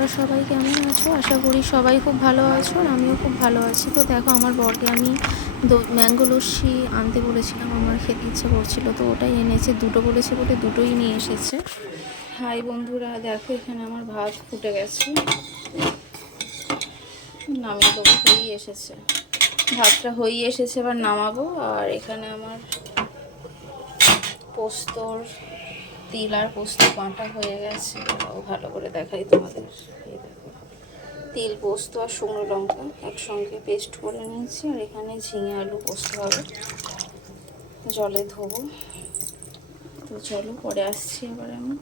তোমরা সবাই কেমন আছো? আশা করি সবাই খুব ভালো আছো, আর আমিও খুব ভালো আছি। তো দেখো, আমার বরকে আমি ম্যাঙ্গো লস্যি আনতে বলেছিলাম, আমার খেতে ইচ্ছে করছিল, তো ওটাই এনেছে। দুটো বলেছে বলে দুটোই নিয়ে এসেছে। হাই বন্ধুরা, দেখো এখানে আমার ভাত ফুটে গেছে, নামিয়ে দেবো, হয়েই এসেছে। ভাতটা হয়েই এসেছে, এবার নামাবো। আর এখানে আমার পোস্তর তিল আর পোস্ত বাটা হয়ে গেছে। ভালো করে দেখাই তোমাদের। এই দেখো, তিল, পোস্ত আর শুকনো লঙ্কা একসঙ্গে পেস্ট করে নিয়েছি। আর এখানে ঝিঙে আলু পোস্ত হবে, জলে ধোবো। তো চলো, পরে আসছি আবার আমি।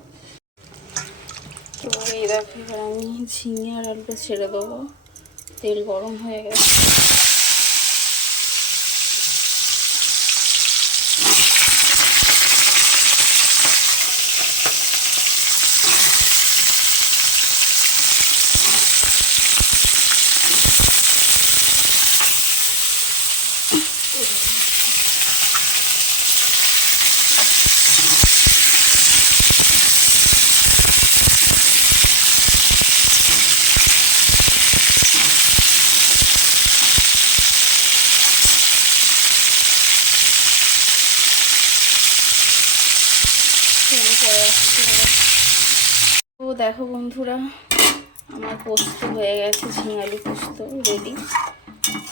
তো এই দেখো, এবার আমি ঝিঙে আর আলুটা ছেড়ে দেবো। তেল গরম হয়ে গেছে। তো দেখো বন্ধুরা, আমার পোস্ত হয়ে গেছে, ঝিঙে আলু পোস্ত রেডি।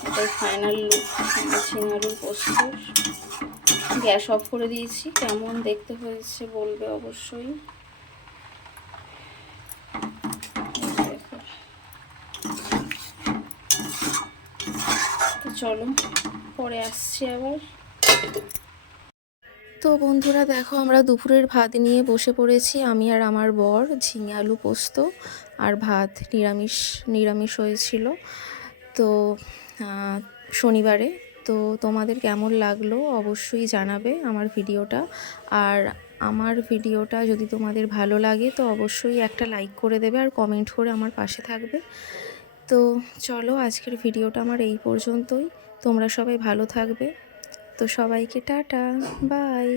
এটাই ফাইনাল লুক আমার ঝিঙে আলুর পোস্ত। গ্যাস অফ করে দিয়েছি। কেমন দেখতে হয়েছে বলবে অবশ্যই। তো চলো, পরে আসছি আবার। তো বন্ধুরা দেখো, আমরা দুপুরের ভাত নিয়ে বসে পড়েছি, আমি আর আমার বর। ঝিঙে আলু পোস্ত আর ভাত, নিরামিষ হয়েছিল তো শনিবারে। তো তোমাদের কেমন লাগলো অবশ্যই জানাবে আমার ভিডিওটা। আর আমার ভিডিওটা যদি তোমাদের ভালো লাগে তো অবশ্যই একটা লাইক করে দেবে, আর কমেন্ট করে আমার পাশে থাকবে। তো চলো, আজকের ভিডিওটা আমার এই পর্যন্তই। তোমরা সবাই ভালো থাকবে। তো সবাইকে টাটা, বাই।